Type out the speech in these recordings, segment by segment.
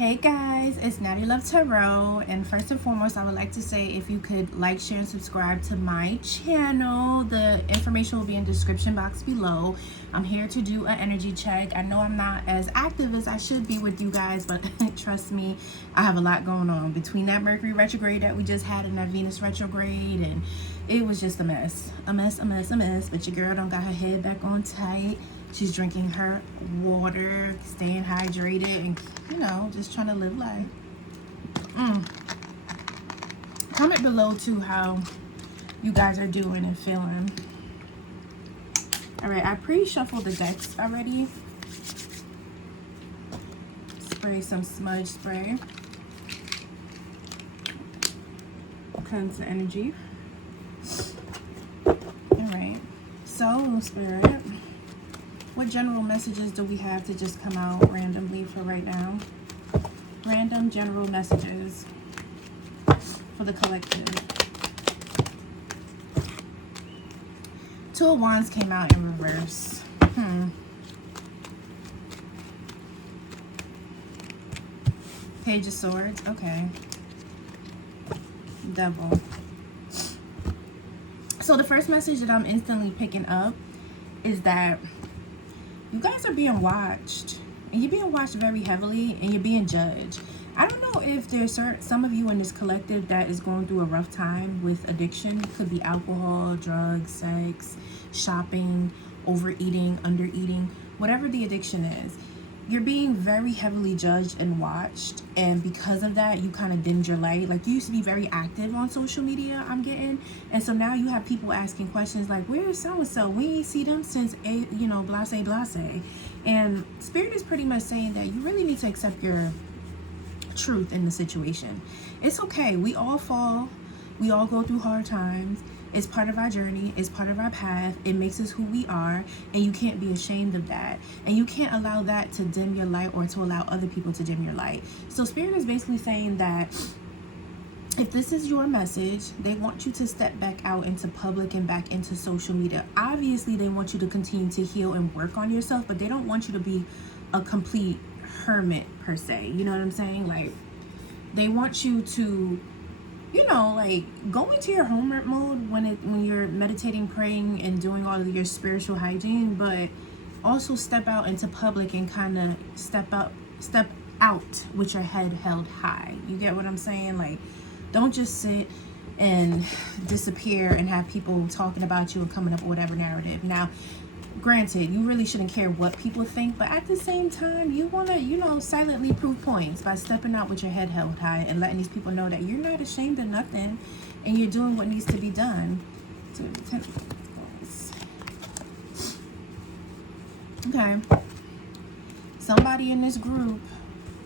Hey guys, it's Natiluv Tarot, and first and foremost I would like to say if you could like, share, and subscribe to my channel. The information will be in the description box below. I'm here to do an energy check. I know I'm not as active as I should be with you guys, but trust me, I have a lot going on between that Mercury retrograde that we just had and that Venus retrograde, and it was just a mess. But your girl don't got her head back on tight. She's drinking her water, staying hydrated, and, you know, just trying to live life. Comment below, too, how you guys are doing and feeling. Alright, I pre-shuffled the decks already. Spray some smudge spray. Cleanse the energy. Alright, so, Spirit, what general messages do we have to just come out randomly for right now? Random general messages for the collective. Two of Wands came out in reverse. Page of Swords. Okay. Devil. So the first message that I'm instantly picking up is that you guys are being watched, and you're being watched very heavily, and you're being judged. I don't know if there's some of you in this collective that is going through a rough time with addiction. It could be alcohol, drugs, sex, shopping, overeating, undereating, whatever the addiction is. You're being very heavily judged and watched, and because of that, you kind of dimmed your light. Like, you used to be very active on social media, I'm getting, and so now you have people asking questions like, where is so-and-so? We ain't see them since, you know, blase. And Spirit is pretty much saying that you really need to accept your truth in the situation. It's okay. We all fall. We all go through hard times. It's part of our journey. It's part of our path. It makes us who we are, and you can't be ashamed of that. And you can't allow that to dim your light or to allow other people to dim your light. So Spirit is basically saying that if this is your message, they want you to step back out into public and back into social media. Obviously, they want you to continue to heal and work on yourself, but they don't want you to be a complete hermit per se. You know what I'm saying? Like, they want you to, you know, like, go into your hermit mode when you're meditating, praying, and doing all of your spiritual hygiene, but also step out into public and kind of step out with your head held high. You get what I'm saying? Like, don't just sit and disappear and have people talking about you and coming up with whatever narrative. Now, granted, you really shouldn't care what people think, but at the same time, you want to, you know, silently prove points by stepping out with your head held high and letting these people know that you're not ashamed of nothing and you're doing what needs to be done. Okay. Somebody in this group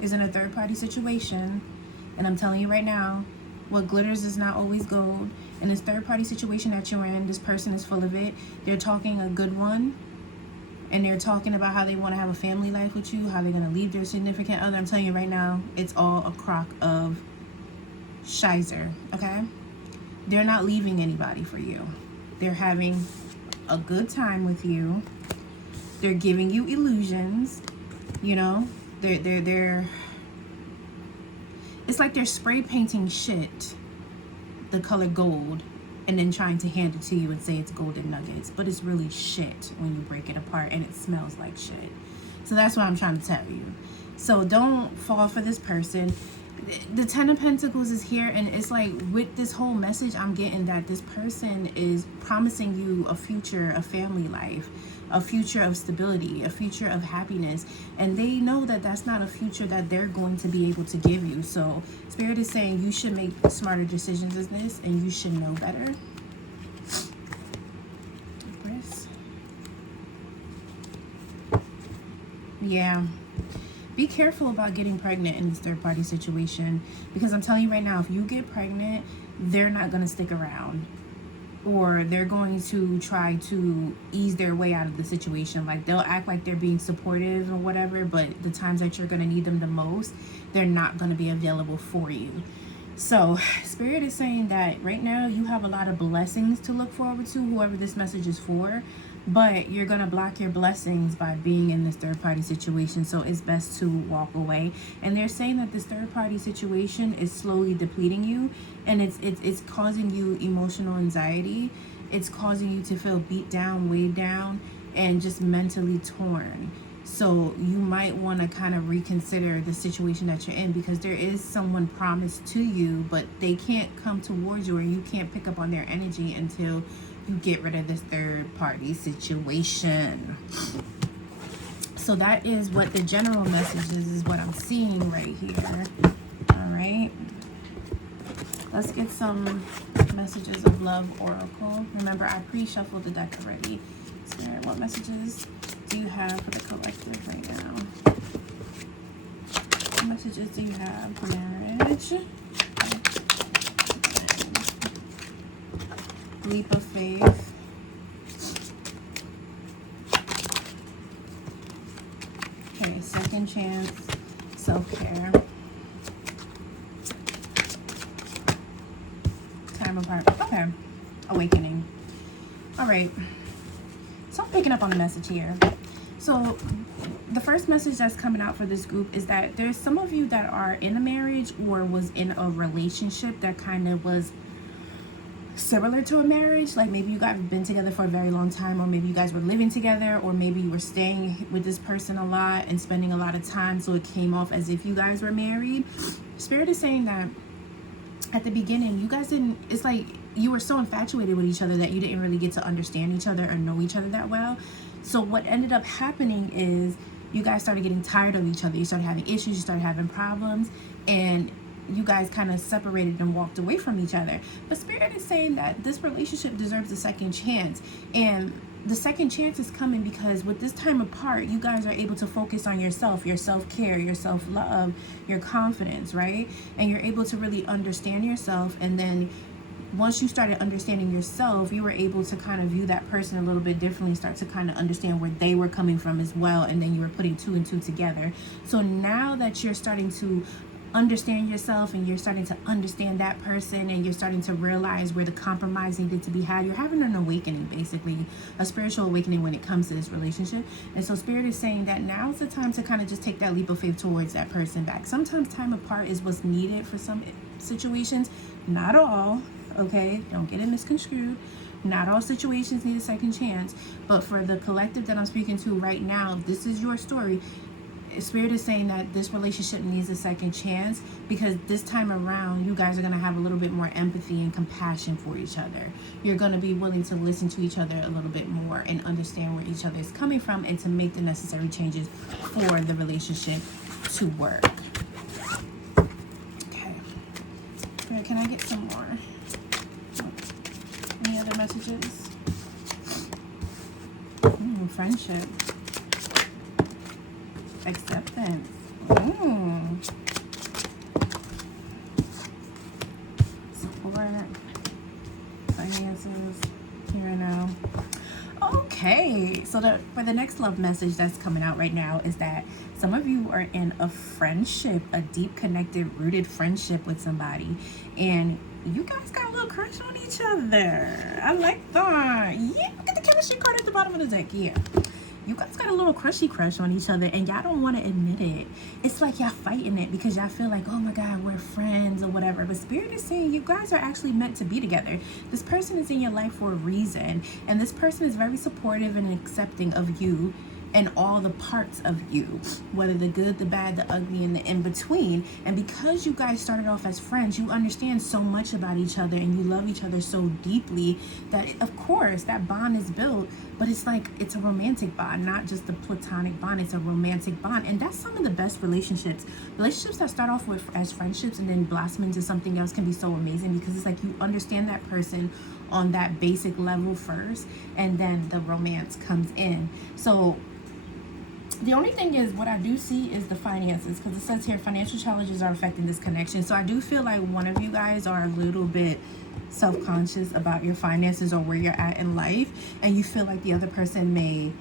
is in a third-party situation, and I'm telling you right now, what glitters is not always gold. In this third-party situation that you're in, this person is full of it. They're talking a good one, and they're talking about how they want to have a family life with you, how they're going to leave their significant other. I'm telling you right now, it's all a crock of shizer, okay? They're not leaving anybody for you. They're having a good time with you. They're giving you illusions, you know? They're it's like they're spray painting shit the color gold and then trying to hand it to you and say it's golden nuggets, but it's really shit when you break it apart, and it smells like shit. So that's what I'm trying to tell you. So don't fall for this person. The Ten of Pentacles is here, and it's like, with this whole message, I'm getting that this person is promising you a future, a family life, a future of stability, a future of happiness, and they know that that's not a future that they're going to be able to give you. So Spirit is saying you should make smarter decisions in this, and you should know better. Yeah. Be careful about getting pregnant in this third-party situation, because I'm telling you right now, if you get pregnant, they're not going to stick around, or they're going to try to ease their way out of the situation. Like, they'll act like they're being supportive or whatever, but the times that you're going to need them the most, they're not going to be available for you. So Spirit is saying that right now you have a lot of blessings to look forward to, whoever this message is for. but you're gonna block your blessings by being in this third party situation. So it's best to walk away. And they're saying that this third party situation is slowly depleting you, and it's causing you emotional anxiety. It's causing you to feel beat down, weighed down, and just mentally torn. So you might want to kind of reconsider the situation that you're in, because there is someone promised to you, but they can't come towards you, or you can't pick up on their energy until you get rid of this third party situation. So that is what the general message is what I'm seeing right here. All right. Let's get some messages of love oracle. Remember, I pre-shuffled the deck already. Spirit, what messages do you have for the collective right now? What messages do you have for marriage? Leap of faith. Okay, second chance. Self-care. Time apart. Okay. Awakening. All right. So I'm picking up on the message here. So the first message that's coming out for this group is that there's some of you that are in a marriage or was in a relationship that kind of was similar to a marriage. Like maybe you guys have been together for a very long time, or maybe you guys were living together, or maybe you were staying with this person a lot and spending a lot of time, so it came off as if you guys were married. Spirit is saying that at the beginning you guys didn't, it's like you were so infatuated with each other that you didn't really get to understand each other or know each other that well. So what ended up happening is you guys started getting tired of each other. You started having issues, you started having problems, and you guys kind of separated and walked away from each other. But Spirit is saying that this relationship deserves a second chance, and the second chance is coming because with this time apart, you guys are able to focus on yourself, your self-care, your self-love, your confidence, right? And you're able to really understand yourself. And then once you started understanding yourself, you were able to kind of view that person a little bit differently, start to kind of understand where they were coming from as well. And then you were putting two and two together. So now that you're starting to understand yourself and you're starting to understand that person, and you're starting to realize where the compromise needed to be had, you're having an awakening, basically a spiritual awakening when it comes to this relationship. And so Spirit is saying that now's the time to kind of just take that leap of faith towards that person back. Sometimes time apart is what's needed for some situations, not all, okay? Don't get it misconstrued. Not all situations need a second chance, but for the collective that I'm speaking to right now, if this is your story, Spirit is saying that this relationship needs a second chance, because this time around you guys are going to have a little bit more empathy and compassion for each other. You're going to be willing to listen to each other a little bit more and understand where each other is coming from, and to make the necessary changes for the relationship to work. Okay. Spirit, can I get some more? Any other messages? Friendship. Acceptance. Support. Finances. Here and now. Okay. So for the next love message that's coming out right now is that some of you are in a friendship, a deep, connected, rooted friendship with somebody. And you guys got a little crush on each other. I like that. Yeah, look at the chemistry card at the bottom of the deck. Yeah. You guys got a little crushy crush on each other, and y'all don't want to admit it. It's like y'all fighting it because y'all feel like, oh my God, we're friends or whatever. But Spirit is saying you guys are actually meant to be together. This person is in your life for a reason, and this person is very supportive and accepting of you and all the parts of you, whether the good, the bad, the ugly, and the in-between. And because you guys started off as friends, you understand so much about each other, and you love each other so deeply that, of course, that bond is built. But it's like, it's a romantic bond, not just a platonic bond. It's a romantic bond. And that's some of the best relationships. Relationships that start off with as friendships and then blossom into something else can be so amazing, because it's like you understand that person on that basic level first, and then the romance comes in. So the only thing is, what I do see is the finances, because it says here financial challenges are affecting this connection. So I do feel like one of you guys are a little bit self-conscious about your finances or where you're at in life, and you feel like the other person may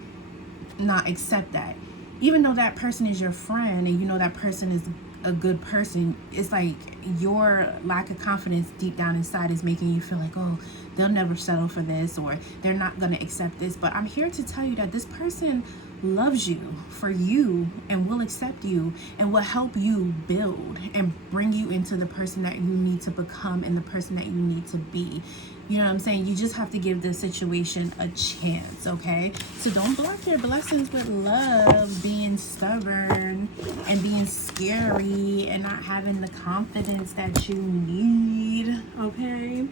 not accept that. even though that person is your friend and you know that person is a good person, it's like your lack of confidence deep down inside is making you feel like, oh, they'll never settle for this, or they're not going to accept this. But I'm here to tell you that this person loves you for you and will accept you and will help you build and bring you into the person that you need to become and the person that you need to be. You know what I'm saying? You just have to give the situation a chance, okay? So don't block your blessings with love, being stubborn and being scary and not having the confidence that you need, okay?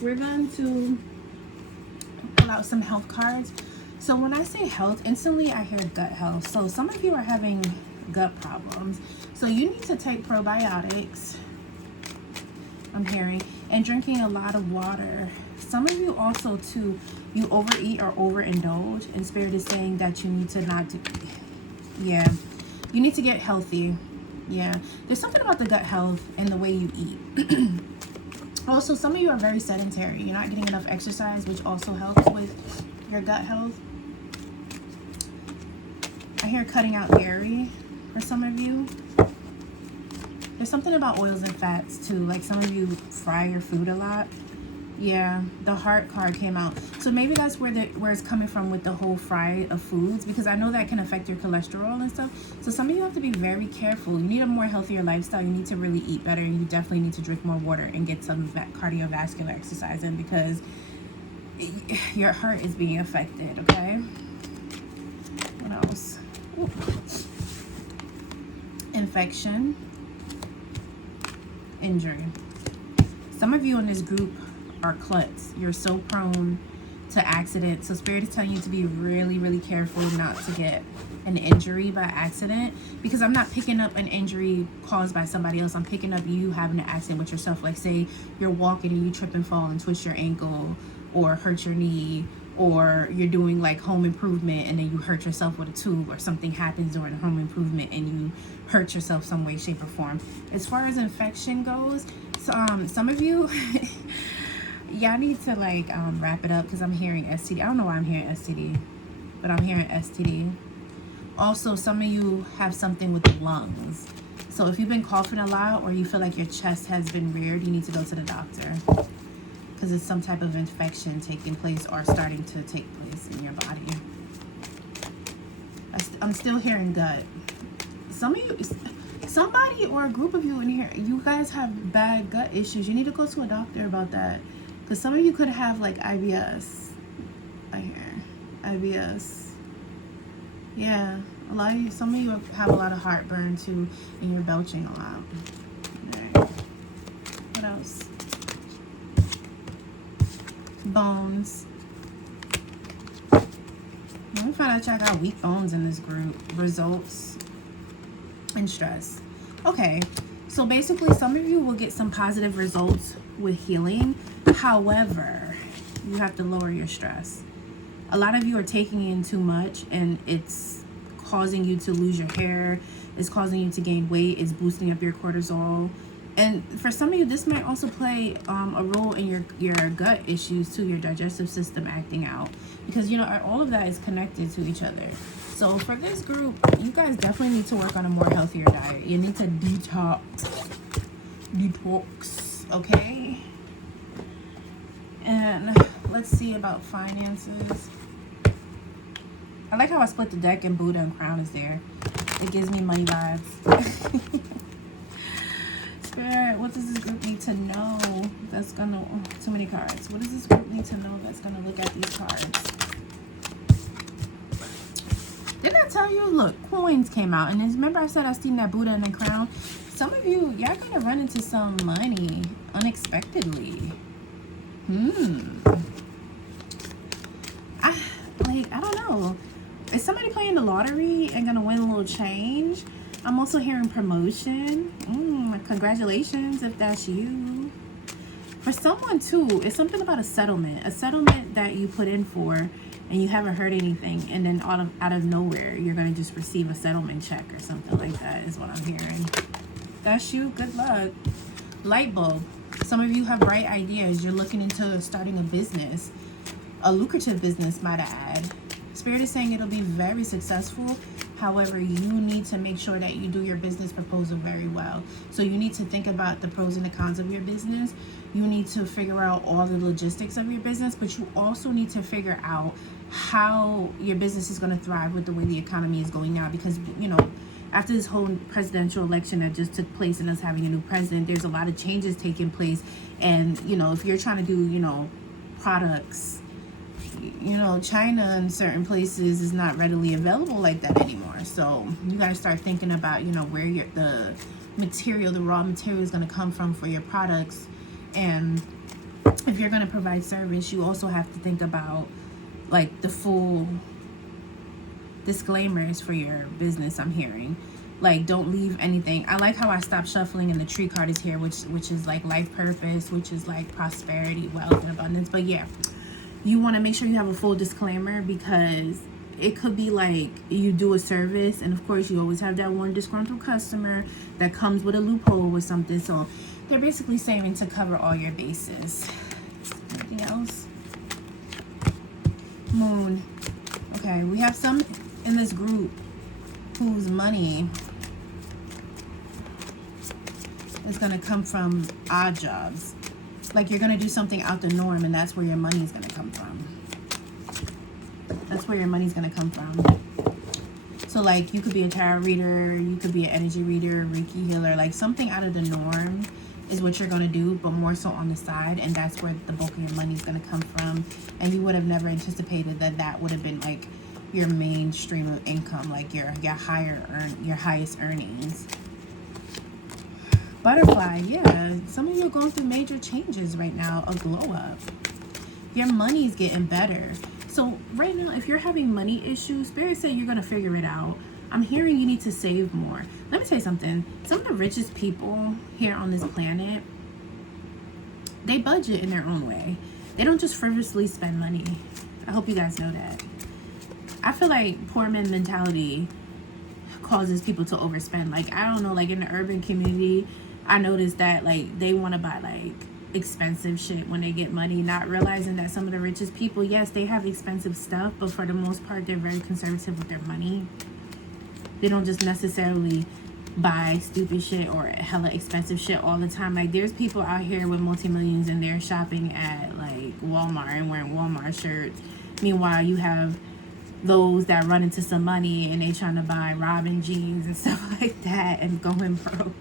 We're going to pull out some health cards. So when I say health, instantly I hear gut health. So some of you are having gut problems. So you need to take probiotics, I'm hearing, and drinking a lot of water. Some of you also too, you overeat or overindulge, and Spirit is saying that you need to not do, yeah, you need to get healthy. Yeah, there's something about the gut health and the way you eat. Also, some of you are very sedentary. You're not getting enough exercise, which also helps with your gut health. I hear cutting out dairy for some of you. There's something about oils and fats too. Like some of you fry your food a lot. Yeah, the heart card came out. So maybe that's where it's coming from with the whole fry of foods, because I know that can affect your cholesterol and stuff. So some of you have to be very careful. You need a more healthier lifestyle. You need to really eat better, and you definitely need to drink more water and get some cardiovascular exercise in, because your heart is being affected, okay? What else? Ooh. Infection, injury. Some of you in this group are klutz. You're so prone to accidents. So Spirit is telling you to be really, really careful not to get an injury by accident, because I'm not picking up an injury caused by somebody else. I'm picking up you having an accident with yourself. Like say you're walking and you trip and fall and twist your ankle or hurt your knee, or you're doing like home improvement and then you hurt yourself with a tube, or something happens during the home improvement and you hurt yourself some way, shape, or form. As far as infection goes, so, some of you y'all need to like wrap it up, because I'm hearing STD. I don't know why I'm hearing STD, but I'm hearing STD. Also, some of you have something with the lungs. So if you've been coughing a lot, or you feel like your chest has been reared, you need to go to the doctor, because it's some type of infection taking place or starting to take place in your body. I'm still hearing gut. Some of you, somebody or a group of you in here, you guys have bad gut issues. You need to go to a doctor about that, because some of you could have like IBS. I hear IBS. Yeah, a lot of you, some of you have a lot of heartburn too, and you're belching a lot. Okay. What else? Bones. Let me find out y'all got weak bones in this group. Results and stress. Okay, so basically some of you will get some positive results with healing. However, you have to lower your stress. A lot of you are taking in too much, and it's causing you to lose your hair. It's causing you to gain weight. It's boosting up your cortisol. And for some of you, this might also play a role in your gut issues too, your digestive system acting out, because you know all of that is connected to each other. So for this group, you guys definitely need to work on a more healthier diet. You need to detox, okay? And let's see about finances. I like how I split the deck and Buddha and Crown is there. It gives me money vibes. Spirit, what does this group need to know that's gonna, too many cards. What does this group need to know that's gonna look at these cards? Didn't I tell you? Look, coins came out. And remember I said I seen that Buddha and the Crown? Some of you, y'all gonna run into some money unexpectedly. I don't know. Is somebody playing the lottery and gonna win a little change? I'm also hearing promotion. Congratulations if that's you. For someone too, it's something about a settlement that you put in for and you haven't heard anything, and then out of nowhere you're gonna just receive a settlement check or something like that is what I'm hearing. That's you. Good luck. Light bulb. Some of you have bright ideas. You're looking into starting a business, a lucrative business, might I add. Spirit is saying it'll be very successful, However, you need to make sure that you do your business proposal very well. So you need to think about the pros and the cons of your business. You need to figure out all the logistics of your business, but you also need to figure out how your business is going to thrive with the way the economy is going now. Because, you know, after this whole presidential election that just took place and us having a new president, there's a lot of changes taking place. And, you know, if you're trying to do, you know, products, you know, China in certain places is not readily available like that anymore. So you got to start thinking about, you know, where the raw material is going to come from for your products. And if you're going to provide service, you also have to think about like the full disclaimers for your business. I'm hearing like, don't leave anything. I like how I stopped shuffling and the tree card is here, which is like life purpose, which is like prosperity, wealth, and abundance. But yeah, you want to make sure you have a full disclaimer, because it could be like you do a service, and of course you always have that one disgruntled customer that comes with a loophole or something. So they're basically saying to cover all your bases. Anything else? Moon. Okay, we have some in this group whose money is going to come from odd jobs. Like you're going to do something out the norm, and that's where your money is going to come from. That's where your money's going to come from. So like you could be a tarot reader, you could be an energy reader, Reiki healer, like something out of the norm is what you're going to do, but more so on the side. And that's where the bulk of your money is going to come from. And you would have never anticipated that that would have been like your main stream of income, like your highest earnings. Butterfly, yeah, some of you are going through major changes right now, a glow up. Your money's getting better. So right now, if you're having money issues, Spirit said you're going to figure it out. I'm hearing you need to save more. Let me tell you something. Some of the richest people here on this planet, they budget in their own way. They don't just frivolously spend money. I hope you guys know that. I feel like poor man mentality causes people to overspend. Like, I don't know, like in the urban community, I noticed that like they want to buy like expensive shit when they get money, not realizing that some of the richest people, yes, they have expensive stuff, but for the most part, they're very conservative with their money. They don't just necessarily buy stupid shit or hella expensive shit all the time. Like, there's people out here with multi-millions and they're shopping at like Walmart and wearing Walmart shirts. Meanwhile, you have those that run into some money and they trying to buy Robin jeans and stuff like that and going broke.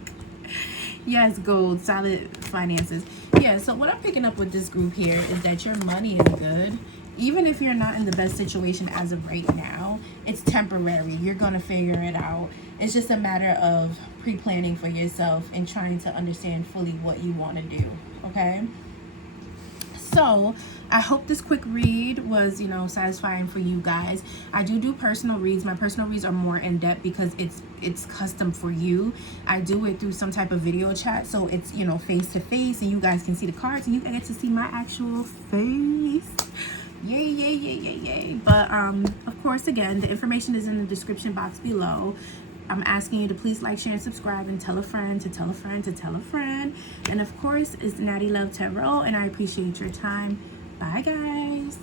Yes, gold, solid finances. Yeah, so what I'm picking up with this group here is that your money is good. Even if you're not in the best situation as of right now, it's temporary. You're going to figure it out. It's just a matter of pre-planning for yourself and trying to understand fully what you want to do, okay? So I hope this quick read was, you know, satisfying for you guys. I do personal reads. My personal reads are more in depth because it's custom for you. I do it through some type of video chat, so it's, you know, face to face, and you guys can see the cards and you get to see my actual face. Yay, yay, yay, yay, yay. But of course, again, the information is in the description box below. I'm asking you to please like, share, and subscribe, and tell a friend to tell a friend to tell a friend. And of course, it's Natiluv Tarot, and I appreciate your time. Bye, guys.